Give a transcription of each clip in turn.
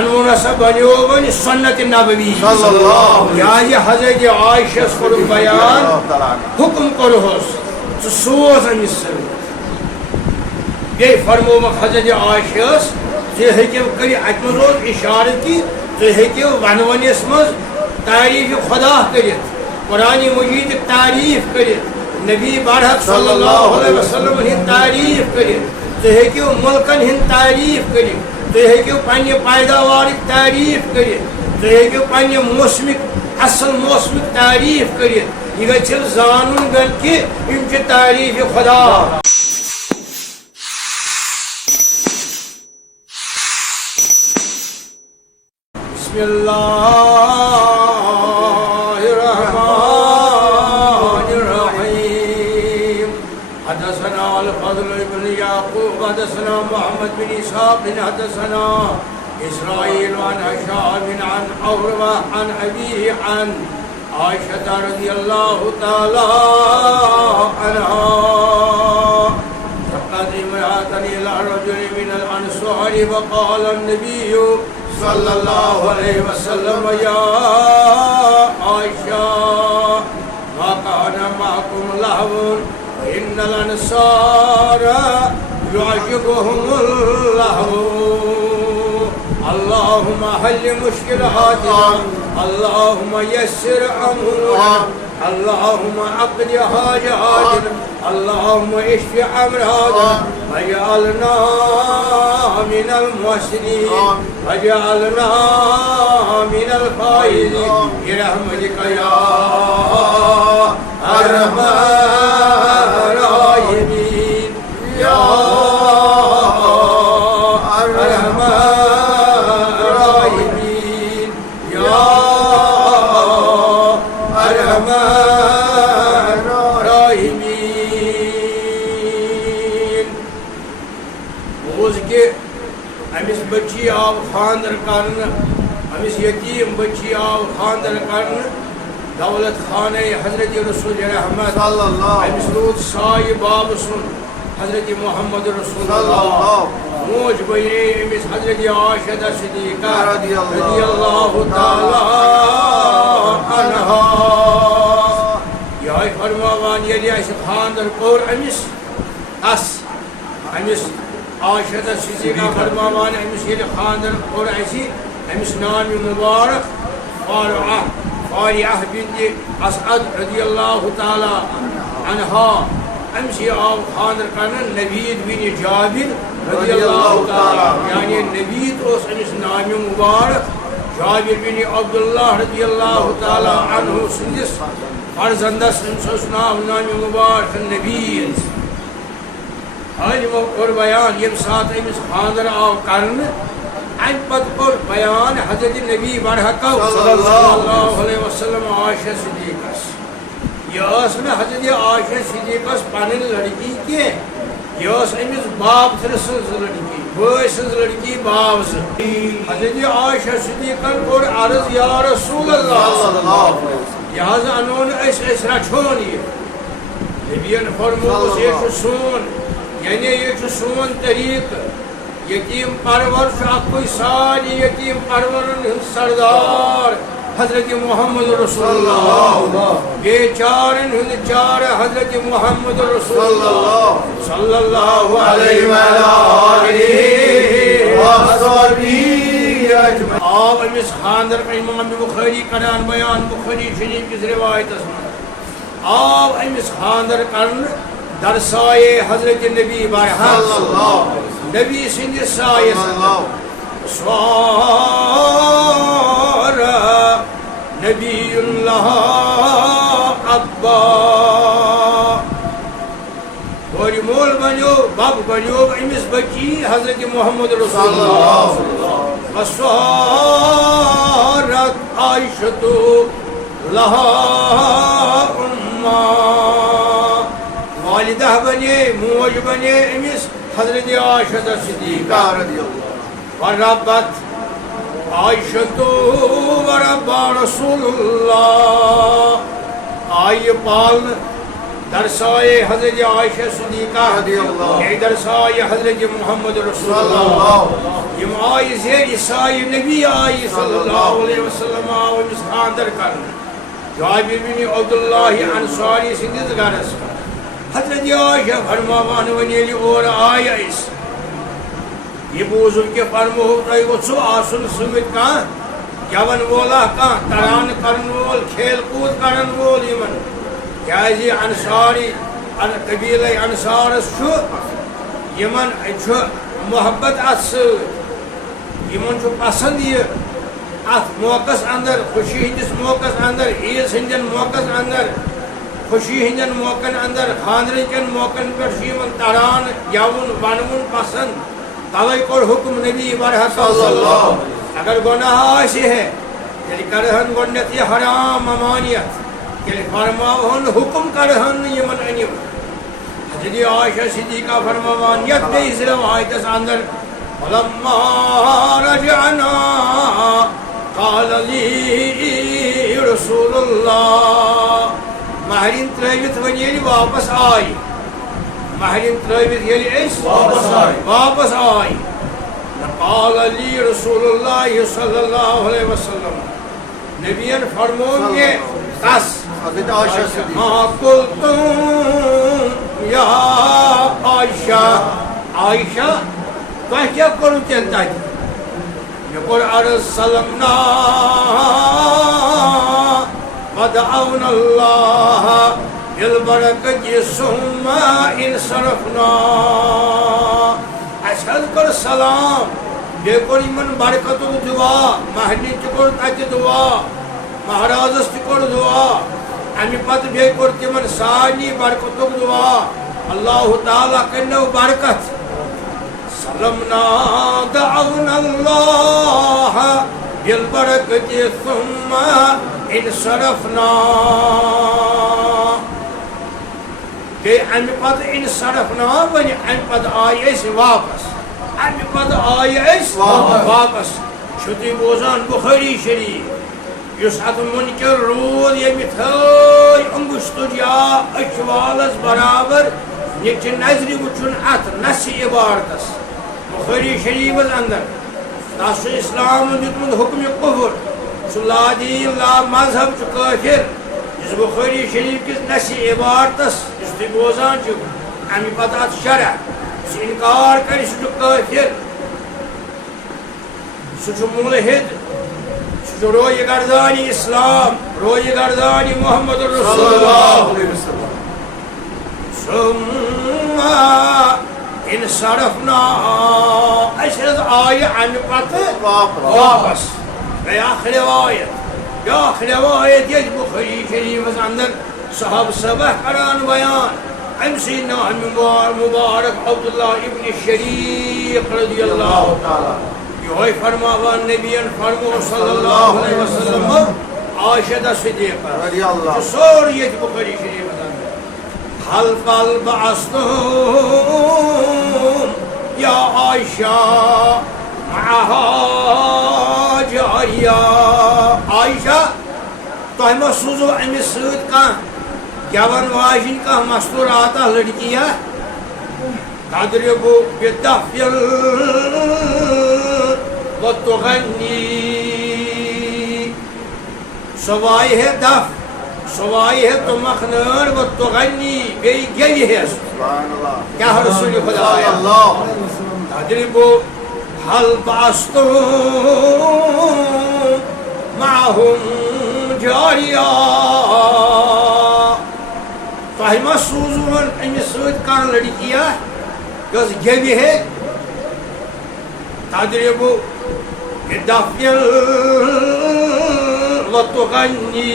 ونون ہسا بنیو ون سنت نبوی یہ حضرت عائشہ کور بیان حکم کرہس ژٕ سوز أمِس سۭتۍ بیٚیہِ فرمووُکھ حضرت عائشہ تُہۍ ہیٚکِو کٔرِتھ اَتہِ منٛز اوس اِشارٕ کہِ تُہۍ ہیٚکِو ونوٕنِس منٛز تعریٖف خدا کٔرِتھ قرآنِ مجیٖدٕچ تعریٖف کٔرِتھ نبی برحق صلی اللہ علیہ وسلم ہٕنٛز تعریٖف کٔرِتھ تُہۍ ہیٚکِو مُلکن ہٕنٛز تعریٖف کٔرِتھ تُہۍ ہیٚکِو پننہِ پیداوارٕچ تعریٖف کٔرِتھ تُہۍ ہیٚکِو پننہِ موسمٕکۍ اصل موسمٕکۍ تعریٖف کٔرِتھ یہ گژھِ زانُن گن کہِ یِم چھِ تعریٖف خدا. بسم اللہ الرحمن الرحیم. حدثنا الفضل بن یعقوب حدثنا محمد بن اسحاق حدثنا اسرائیل عن هشام عن عروة عن أبيه عن عائشة رضي الله تعالى عنها فقد امرأة إلى رجل من الأنصار فقال النبي صلى الله عليه وسلم يا عائشة ما كان معكم لهو فإن الأنصار يعجبهم اللهو اللهم حل مشكلاتنا اللهم يسر أمورنا اللهم اقض حاجاتنا اللهم اشف أمراضنا واجعلنا من المحسنين واجعلنا من الفائزين برحمتك يا أرحم الراحمين يا أرحم الراحمين يا أرحم الراحمين. امس بچی آو خاندر کرنے امس یتیم بچی آو خاندر کرنے دولت خانہ حضرت رسول رحمت امس رود سائے باب سن حضرت محمد رسول اللہ موج بہنے امس حضرت عائشہ صدیقہ رضی اللہ تعالی عنہا یہ فرماوان یلی اس خاندر کور امس عائشہ صدیقہ فرماوان امس یل خاندر کور اسی امس نام مبارک فارعہ بنت اسعد رضی اللہ تعالی عنہا امس یہ آو خاندر کرنا نوید بن جابر رضی اللہ تعالی یعنی نوید اس امس نام مبارک جابر بن عبداللہ رضی اللہ تعالی عنہ سندس فرزندس امس نام مبارک نوید. آج وہ اور بیان یم ساتھ امس خاندر آو کرنے ام پت کور بیان حضرت نبی برحق صلی اللہ علیہ وسلم عائشہ صدیقس یہ حضرت عائشہ صدیقس پنن لڑکی کی یہ امس باب تر سز لڑکی بھائی سز لڑکی باب حضرت عائشہ صدیقن کور عرض یا رسول اللہ لہذا انہوں اس رچھون یہ نبیان فرموس یہ سون یعنی یہ سون طریق یتیم پرور اکوئی ساری یتیم پرورن سردار حضرت محمد رسول اللہ بیچارن ہند چار حضرت محمد رسول اللہ صلی اللہ علیہ وآلہ وسلم. آو امس خاندر کا امام بخاری کران بیان بخاری شریف کس روایت آو امس خاندر کرن در سائے حضرت نبی برحق نبی سند سائے سوار نبی اللہ ابا گوری مول بنیو باب بنیو امس بچی حضرت محمد رسول اللہ وسوارت عائشۃ لہا امہ والدہ بنے موج بنے امس حضرت عائشہ صدیقہ رضی اللہ وربت عائشہ ورب رسول اللہ آئی پالن درسائے حضرت عائشہ صدیقہ درسائے حضرت محمد رسول اللہ یم آئی زیر سائے نبی آئی صلی اللہ علیہ وسلم آئیس خاندر کرنا جابر بن عبداللہ انصاری سندس گرس حضرت عائشہ فرماوان ونیلی اور آیا اس یہ بوزن کے فرمو تائی وچو آسن سمت کان جوان وولا کان تران کرن وول کھیل کود کرن وول یمن کیازی انصاری قبیلہ انصارس چھو یمن چھو محبت ات یمن چھو پسند یہ ات موقع اندر خوشی ہندس موقع اندر عیز ہندن موقع اندر خوشی ہندن موقع اندر خاندر کن موقع پر یمن تران گیون ونون پسند توے کور حکم نبی برحق صلی اللہ اگر گناہ آسی ہے تیل کرہن گنڈت یہ حرام ممانیت تیل فرماوہن حکم کرہن یمن انیو حضرت عائشہ صدیقہ فرماوانیت بے اس روایت اس اندر فلما رجعنا قال لی رسول اللہ مہرین ترائیوت ونیلی واپس آئی مہرین ترائیوت یلی اس واپس آئی قال لی رسول اللہ صلی اللہ علیہ وسلم نبیان فرمون گے قص ما قلتم یا عائشہ عائشہ تو کیا کرو چلتا ہے یقول ارسلنا ودعونا اللہ بالبرکت ثم انصرفنا اشہد کر سلام بے کور یمن برکت دعا مہرنی چکر تک دعا مہرازس چکر دعا امی پت بے کور تمن ساری برکت دعا اللہ تعالیٰ کرنو برکت سلمنا دعونا اللہ بالبرکت ثم انصرفنا کہ امی پت انصرفنا ونی امی پت آئی اس واپس امی پت آئی اس واپس چھتی بوزان بخاری شریف یس ات منکر رود یمی تھائی انگشتر یا اچوالس برابر نیچ نظری وچن ات نسی عبارتس بخاری شریف اندر تاس اسلام دیتمت حکم کفر سو لا دین لا مذہب چھ کافر اس بخاری شریف کس نسی عبارتس اس تی بوزان چھ امی پتہ شرع اس انکار کر اس کافر سو ملحد سو روی گردانی اسلام روی گردانی محمد رسول اللہ ثم انصرفنا اشرد آئی عن پتہ واپس آخر روایت آخر روایت یہ بخاری شریف اندر صحاب صبح کران بیان ام سیدنا مبارک عبداللہ ابن شریف رضی اللہ تعالی یہ فرماوان نبیان فرمو صلی اللہ علیہ وسلم عائشہ صدیقہ رضی اللہ سوریت بخاری شریف اندر حل قلب بعثتم یا عائشہ معها جاریہ عائشہ تو ہمیں سوزو امی سید کا گیون واجن کا مستوراتا لڑکیا تدربو بالدفل وتغنی سوائی ہے دف سوائی ہے تو مخنر وتغنی بے گئی ہے کیا رسول خدا تدربو حل بعثتم معهم جاریہ تہمہ سوزون امی سید کان لڑکیا یس گیوی ہے تدربو بالدفل وتغنی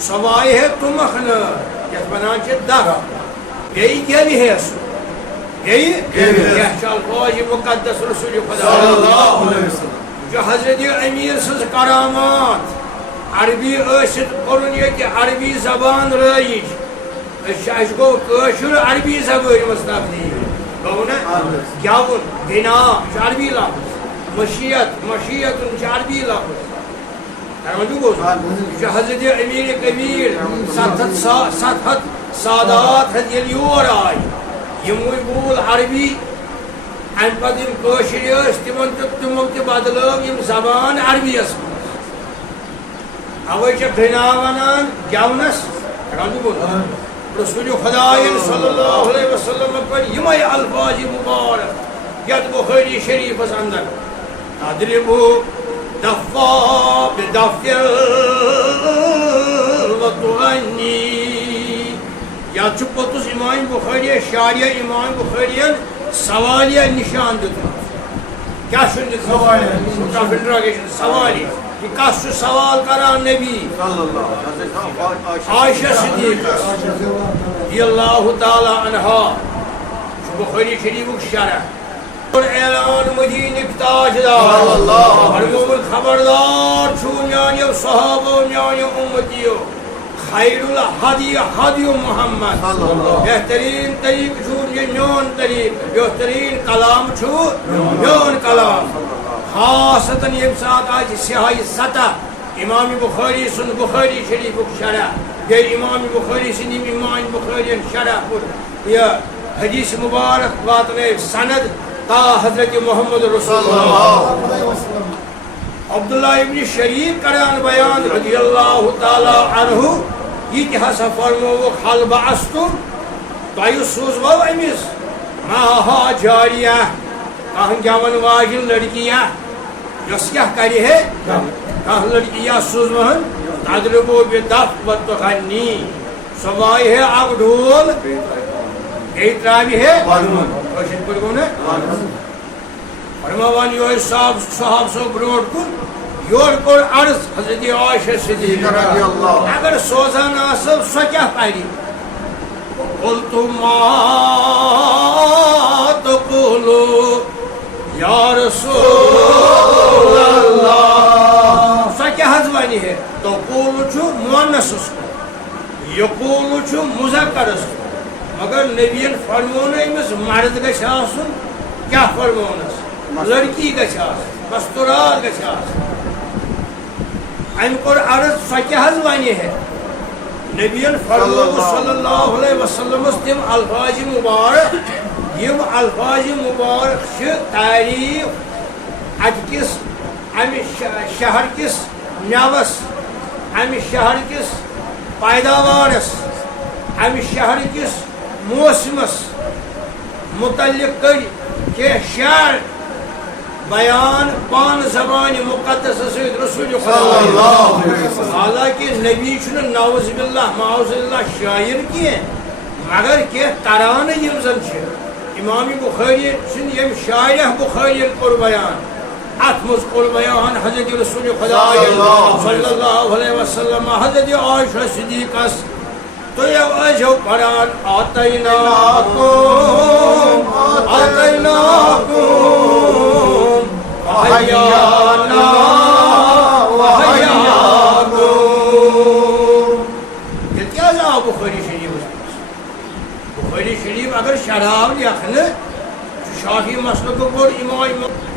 سوائی ہے تو مخنر یس بنان چھ دف گئی گیوی ہے سو یہی کہشال فوج مقدس رسول خدا صلی اللہ علیہ وسلم جو حضرت امیر سز کرامات عربی اشت قرن یہ کہ عربی زبان رائج اشاش گو کشر عربی زبان مستقلی گو نا گیون گنا عربی لفظ مشیت مشیت عربی لفظ حضرت امیر کبیر 700 سادات یور آئی یموی بول عربی ام پتہ قشر تمو تہ بدل زبان عربی یس اوے ڈنا ونان گونس رسول خدا صلی اللہ علیہ وسلم پر یمے الفاظ مبارک یت بخاری شریفس اندر اضربوا دفا بدفل وتغنی یا پوتس امام بخاری شاریہ امام بخاری سوالیہ نشان دتمت کیا سوالیہ یہ کس سوال کران نبی عائشہ صدیقہ رضی اللہ تعالی عنہا بخاری شریف شرح اور اعلان مدینہ تاجدار فرمود خبردار چھو میانیو صحابہ میانیو امتیو خیر الحدی حدی محمد بہترین طریق چھو میون طریق بہترین کلام چھو میون کلام خاصتاً یم سات آج سیاہی سطح امام بخاری سن بخاری شریف شرح یہ امام بخاری سن امام بخاری شرح یہ حدیث مبارک واتنے سند تا حضرت محمد رسول اللہ عبداللہ ابن شریف کران بیان رضی اللہ تعالی عنہ یہ ہسا فرمو حل بعثتو تۄہہِ سوٗزوو أمِس ماہا جاریہ کانٛہہ گٮ۪وَن واجیٚنۍ لڑکیہ یۄس کیٛاہ کرِ ہے کانٛہہ لڑکیہ سوٗزوہن تضربو بدف وتغنی سۄ وایہِ ہے اکھ ڈول بیٚیہِ ترٛاوِ ہے کٲشِرۍ پٲٹھۍ گوٚو نا فرماوان یہوے صحاب صٲب برونٛٹھ کُن یور کوٚر عرض حضرت عائشہ صدیقہ اگر سوزان آسو سۄ کیٛاہ کرِ قلت ما تقولو یا رسول اللہ سۄ کیٛاہ حظ ونہِ ہے تقول چھُ مونسس کُن یقول چھُ مذکرس کُن مگر نبیَن فرمو نہٕ أمِس مرد گژھِ آسُن کیٛاہ فرمونس لڑکی گژھِ آسٕنۍ مستورات گژھِ آسٕنۍ أمۍ کوٚر عرض سۄ کیٛاہ حظ ونہِ ہے نبیَن فرمو صلی اللہ علیہ وسلم تم الفاظ مبارک یم الفاظ مبارک چھِ تعریف اتکس امہِ شہر کس میوس امہِ شہر کس پیداوارس امہِ شہر کس موسمس متعلق کر کینٛہہ شعر بیان پان زبان مقدس سۭتۍ رسول خدا حالانکہ نبی چھُنہٕ نعوذ باللہ معوذ باللہ شاعر کینٛہہ مگر کینٛہہ ترانہٕ یِم زن چھِ امام بخاری سُنٛد ییٚمہِ شاعرہ بخاری کوٚر بیان اتھ منٛز کوٚر بیان حضرت رسول خدا صلی اللہ علیہ وسلم حضرت عائشہ صدیقس تُہۍ ٲسۍزیو پران آتیناکُم حیانا وحیاکم یہ کیا جا بخاری شریف بخاری شریف اگر شراب لیکھنہ شافی مسلک کوٚر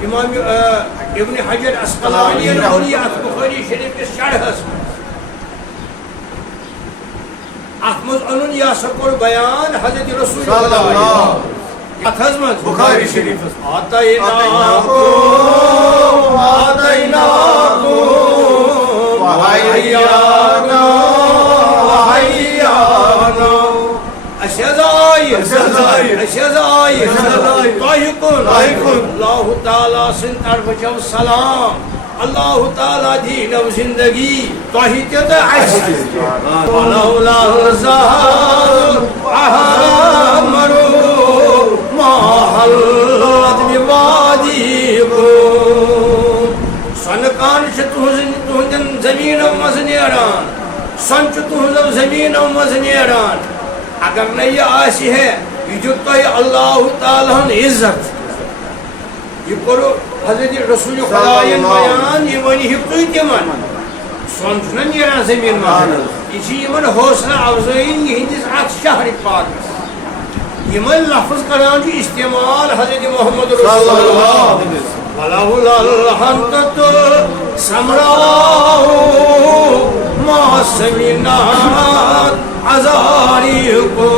امام ابن حجر اسقلانی اور یہ اتھ بخاری شریف کس شرحس اتھ منٛز انُن یہ ہسا کوٚر بیان حضرت رسول اللہ اتھ حظ منٛز بخاری شریف آتیناکم وحیانا وحیانا اَسہِ حظ آیہِ تۄہہِ کُن اللہ تعالیٰ سٕنٛدِ طرفہٕ چھو سلام اللہ تعالیٰ دیٖنو زندگی تۄہہِ تہِ تہٕ اَسہِ تہِ ولولا الزہر احمر ما حلت بوادیکم سۄنہٕ کان چھِ تُہنٛدٮ۪ن زمیٖنو منٛز نیران سۄن چھُ تُہنٛزو زمیٖنو منٛز نیران اگر نہ یہ آسی ہے یہ دیُت تۄہہِ اللہ تعالیٰ ہن عزت یہ کرو حضرت رسول خدایَن بیان یہ ؤنِو تُہۍ تِمن سۄن چھُنہ نیران زمیٖن منٛز یہ چھِ یِمن حوصلہ افضٲیی یِہنٛدِس اتھ شہرِ پاکس یِمن لفظ کران چھُ استعمال حضرت محمد رسول اللہ سمراء ما سمعنا عزاريكم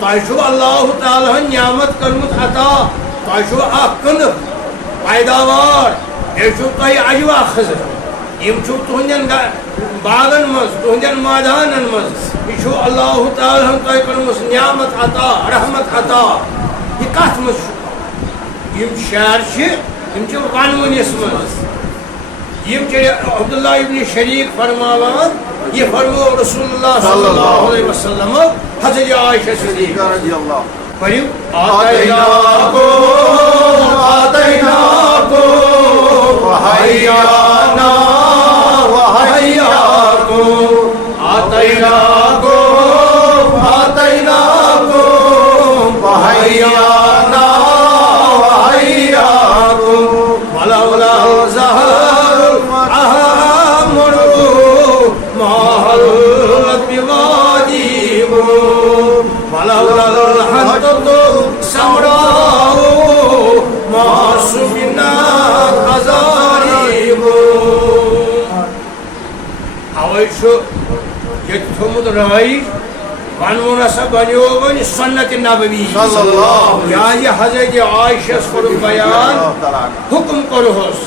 تاشو اللہ تعالیٰ نعمت کرمت عطا تاشو اکن پیداوار ایشو تای عجوا خزر یم چھو تہندین باغن مز تہندین مادانن مز یہ چھو اللہ تعالیٰ تای کرمس نعمت عطا رحمت عطا یہ کت مز یم شعر یم چھ ونونس مز یم چھ عبداللہ ابن شریک فرماوان یہ فرمو رسول اللہ صلی اللہ علیہ وسلم حضرت عائشہ صدیقہ رضی اللہ پڑھو آتیناکم وحیانا وحیاکم آتیناکم وحیانا وحیاکم ولولا زہر احمر محلت بوادیکم ولولا الحنطة سمراء ما سمعت عزاريكم اوے چھو یہ تھومت رائی ونون ہسا بنیو ون سنت نبوی صلی اللہ یہ حضرت عائشہ کور بیان حکم کرہوس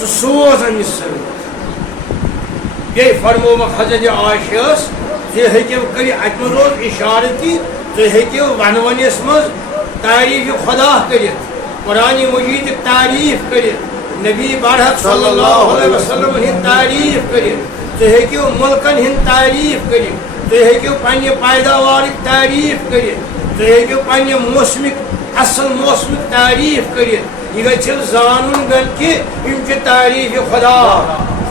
ژٕ سوز أمِس سۭتۍ بیٚیہِ فرمو حضرت عائشہ تُہۍ ہیٚکِو کٔرِتھ اَتہِ منٛز اوس اِشارٕ تہِ تُہۍ ہیٚکِو ونونس منٛز تعریٖف خدا کٔرِتھ قرآن مجید تعریٖف کٔرِتھ نبی برحق صلی اللہ علیہ وسلم ہٕنٛز تعریٖف کٔرِتھ تُہۍ ہیٚکِو مُلکن ہٕنٛز تعریٖف کٔرِتھ تُہۍ ہیٚکِو پننہِ پیداوارٕچ تعریٖف کٔرِتھ تُہۍ ہیٚکِو پننہِ موسمٕکۍ اصل موسمٕکۍ تعریٖف کٔرِتھ یہ گژھِ زانُن کہ یِم چھِ تعریٖف خدا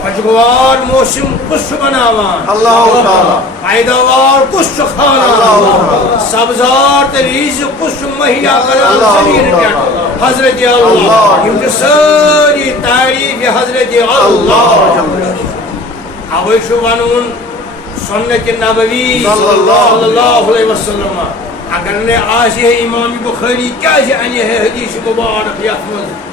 خوشگوار موسم کس بناوان اللہ تعالی پیداوار کس کھاناوان سبزار تو رزق کس مہیا کران زمین پہ حضرت اللہ یم ساری تعریف حضرت اللہ اوے چھ ونن سنت نبوی صلی اللہ علیہ وسلم اگر نے آج امام بخاری کیا انہ حدیث مبارک یت مز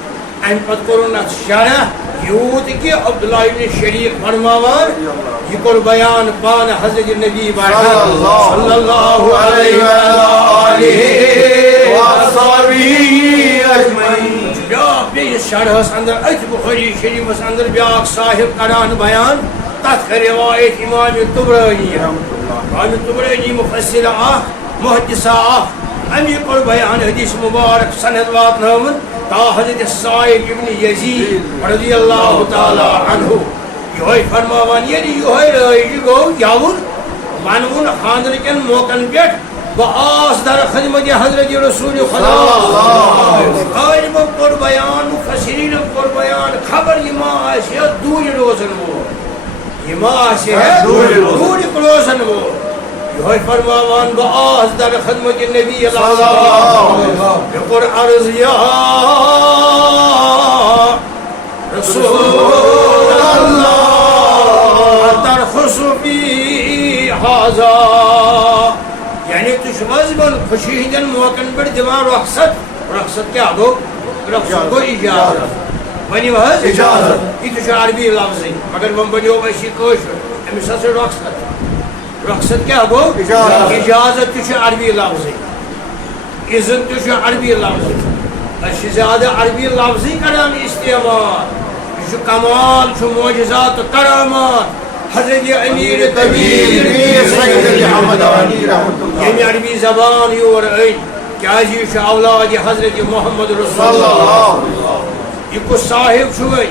ام پتہ کورن ات شرح یوت کہ عبداللہ ابن شریک فرماوان یہ کور بیان پان حضرت نبی صلی اللہ علیہ وآلہ وصحبہ اجمعین بیاکھ بیس شرحس اندر ات بخاری شریفس اندر بیاکھ صاحب کران بیان تتھ روایت امام طبرانی امام طبرانی مفسر محدثہ امی کور بیان حدیث مبارک سند واتناون تا حضرت سائب ابن یزید رضی اللہ تعالی عنہ یہ فرماوان یعنی یہ رائج گو یاور ونون خاندر کن موقعن پہ بآس در خدمت حضرت رسول خدا عالم کور بیان مفسرین کور بیان خبر یہ ما آسیا دور روزن وہ یہ ما آسیا دور روزن وہ یہ فرماوان بآس در خدمت نبی اللہ بقر عرض یا رسول اللہ ترخص بی حاضا یعنی تشمز من خوشی ہندن موقعن پر دیوان رخصت کیا گو رخصت کو اجازت بنی وحض اجازت یہ تشو عربی لفظی مگر من بنیو بشی کوشر امیسا سے رخصت کیا گو اجازت تشو عربی لفظی اذن تشو عربی لفظی اچھی زیادہ عربی لفظی کران استعمال یہ کمال چھ معجزات کرامات حضرت امیر کبیر یعنی عربی زبان یور این کیا جی اولاد حضرت محمد رسول اللہ یہ کو صاحب چھوئی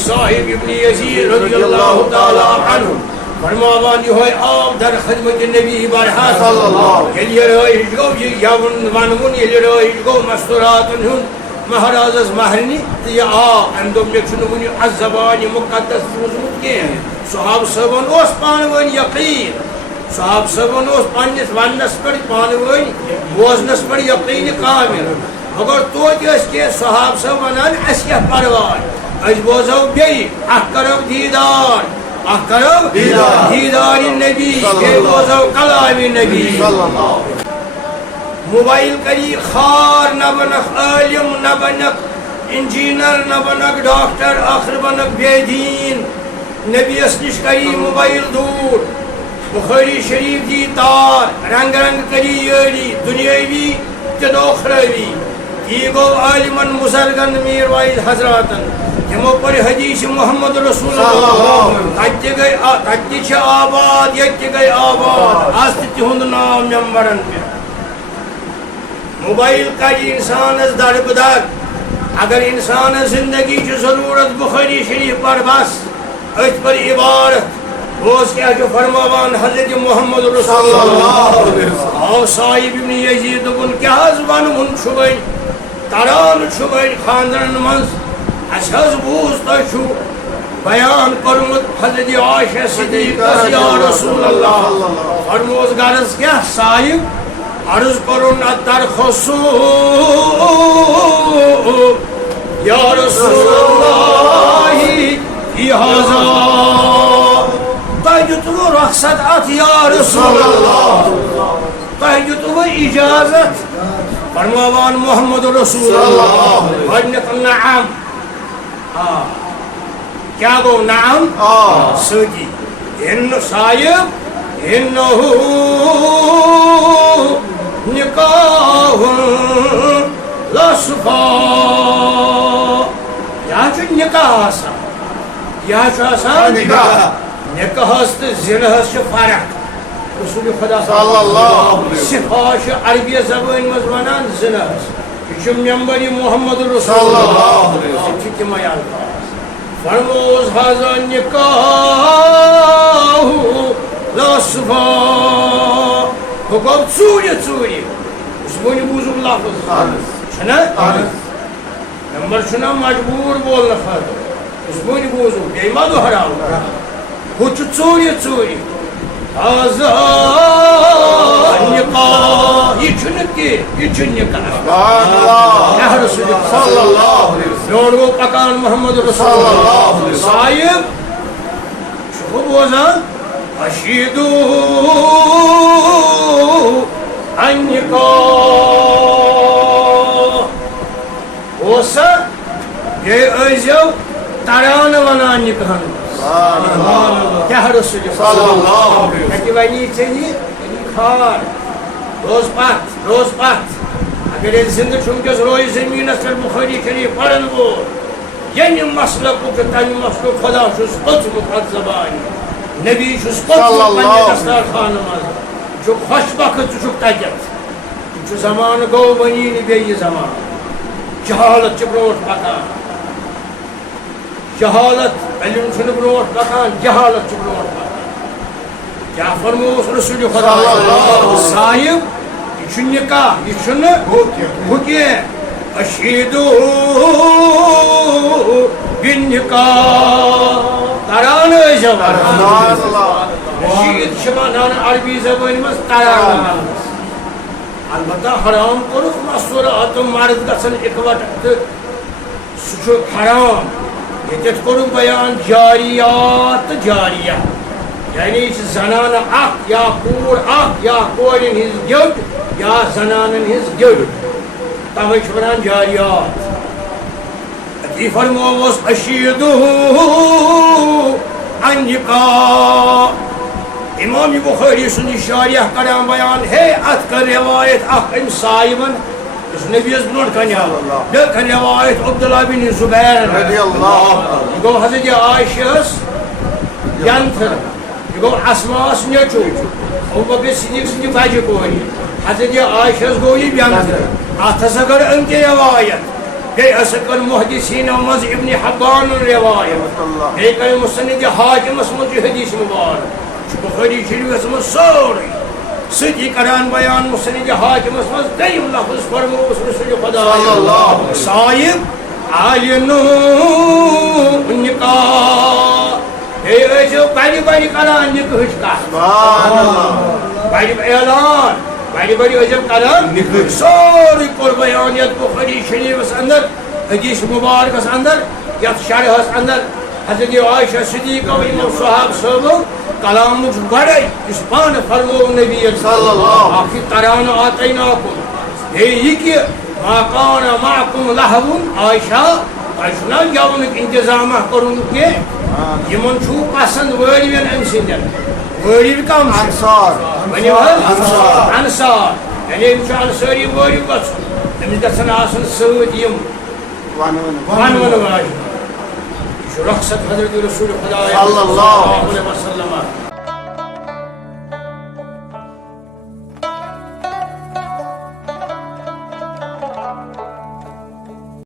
صاحب ابن یزید رضی اللہ تعالی عنہ فرماوان یہ آب در خدمت نبی برحق یلی رائش گو یون ونون یلی رائش گو مستوراتن ہن مہرازس مہرنی یہ آب اندم یکشنونی از زبان مقدس روزمت کے ہیں صحاب صاحبان اس پانوین یقین صحاب صاحبان اس پانیس ونس پر پانوین بوزنس پر یقین کامل مگر تو جس کے صحاب صاحبان اسیہ پروان از بوزو بی اکرم دیدار اکرم دیدار نبی کے بوزو کلام نبی موبائل کری خار نبنخ عالم نبنخ انجینئر نہ بنک ڈاکٹر آخر بنک بے دین نبی نش کری موبائل دور بخاری شریف دی تار رنگ رنگ کری یاری دنیاوی تہ اخروی یہ گو عالمن بزرگن میر واحد حضراتن تمو پر حدیث محمد رسول اللہ تتہ آباد یہ گئی آباد آج تہد نام ممبرن پہ موبائل کری انسانس دربدر اگر انسان زندگی کی ضرورت بخاری شریف پر بس ات پر عبارت روز کیا جو فرماوان حضرت محمد رسول اللہ او صاحب ابن یزید بن کیا زبان من چھوئی تران چھوئی خاندرن منز اساس بوز تشو بیان کرمت حضرت عائشہ صدیقہ یا رسول اللہ فرموز غرض کیا صاحب عرض کرن ترخصو یا رسول اللہ فی ھذا تجدو رخصت ات یا رسول اللہ تجدو اجازت فرماوان محمد رسول اللہ ورنت نعم کیا گو نعم سجی ان صاحب انہو نکاح لصفا یا چھ نکاح آسا یا چھ آسا نکاحس تو زنہس فرق رسول خدا صلی اللہ علیہ وسلم صفا عربی زبان مز ونان زنہس یہ ممبر محمد رسول اللہ تم الفاظ فرموز ھذا نکاح لا صفا گو ژوٗرِ اس بونی بوزم لفظ چھنا نمبر چھنا مجبور بولنے خاطر اس بونی بوزم بیٚیہِ ما دۄہراو ہُہ چھُ ژوٗرِ ھذا نکاح یہ چھُنہٕ کینٛہہ یہ چھُ نکاح کیا رسول صلی اللہ علیہ وسلم برونٛٹھ گوٚو پکان محمد رسول صلی اللہ علیہ وسلم صاحب چھُکھٕ بوزان اشیدو النکاح اوسا یہ ٲسۍزیو ترانہٕ ونان نکاحن کیا رسول صلی اللہ علیہ وسلم کہ ونی ژےٚ کھار روز پتھ اگر یہ زندہ چھُنکٮ۪س روزِ زمینس پٮ۪ٹھ بخاری شریف پرن وول ییٚمہِ مسلکُک تہٕ تمہِ مسلُک خدا چھُس پوٚژمُت اتھ زبانہِ نبی چھُس پوٚژمُت پننہِ دستارخانہٕ منٛز چھُ خوش بخت ژٕ چھُکھ تتٮ۪تھ زمانہٕ گوٚو وۄنی نہٕ بیٚیہِ زمانہٕ جہالت چھِ برونٛٹھ پکان جہالت علم چھُنہٕ برونٛٹھ پکان جہالت چھِ برونٛٹھ پکان کیا فرموس رسول خدا صاحب یہ چھُ نکاح یہ چھُنہٕ ہُہ کینٛہہ اشیدو بالنکاح ترانہٕ ٲسۍزیو رشید چھِ ونان عربی زبٲنۍ منٛز ترانہٕ البتہ حرام کوٚرُکھ مصوٗرات تہٕ مرد گژھن اِکوٹہٕ تہٕ سُہ چھُ حرام ییٚتٮ۪تھ کوٚرُکھ بیان جاریات تہٕ جاریہ یعنی یہ زنانہ اخ یا کوٗر اخ یا کورٮ۪ن ہٕنٛز گیوٚٹ یا زنانن ہٕنٛز گیوٚٹ توے چھِ ونان جاریات أتی فرمووس اشیدو النکاح امام بخاری سُنٛد شاریہ کران بیان ہے اتھ کر روایت اخ أمۍ صاحبن یُس نبیس برونٛٹھ کنہِ آو بیٚیہِ کر روایت عبداللہ بن زبیر یہ گوٚو حضرت عائشہس ینتھر یہ گوٚو اسماس نیٚچوٗ ابوبکر صدیق سٕنٛدِ بجہِ کورِ حضرت عائشہس گوٚو یہ ینتھر اتھ ہسا کٔر أمۍ تہِ روایت بیٚیہِ ہسا کٔر محدثیٖنو منٛز ابن حبانن روایت بیٚیہِ کٔر مُسند حاکمس منٛز یہ حدیث مبارک بخاری شریفس منٛز سورُے سۭتی کران بیان مُسند حاکمس منٛز دوٚیِم لفظ فرموس رسول خدا صاحب عالنو نکاح بیٚیہِ ٲسۍزیو بڑِ بڑِ کران نکاحٕچ کتھ بڑِ اعلان بڑِ بڑِ ٲسۍزیو کران نکاح سورُے کوٚر بیان یتھ بخاری شریفس اندر حدیث مبارکس اندر یتھ شرحس اندر حضرت عائشہ صدیقہ و امام صحاب صٲبو کلامُک گۄڈے یُس پانہٕ فرموو نبی صلی اللہ علیہ وسلم ترانہٕ آتیناکُم بیٚیہِ یہِ کہِ ما كان معكم لهو عائشہ تجھنا جاونک انتظامہ کرنک کے یمن چھو پسند وٲرۍوٮ۪ن أمۍ سٕنٛدٮ۪ن وٲرِو کم ؤنِو حظ انصار یعنی أمِس چھُ انصٲری وٲرِو گژھُن أمِس گژھن آسن سۭتۍ یِم ونوُن واجٮ۪ن یہِ چھُ رخصت حضرت رسول خدا صلی اللہ علیہ وسلم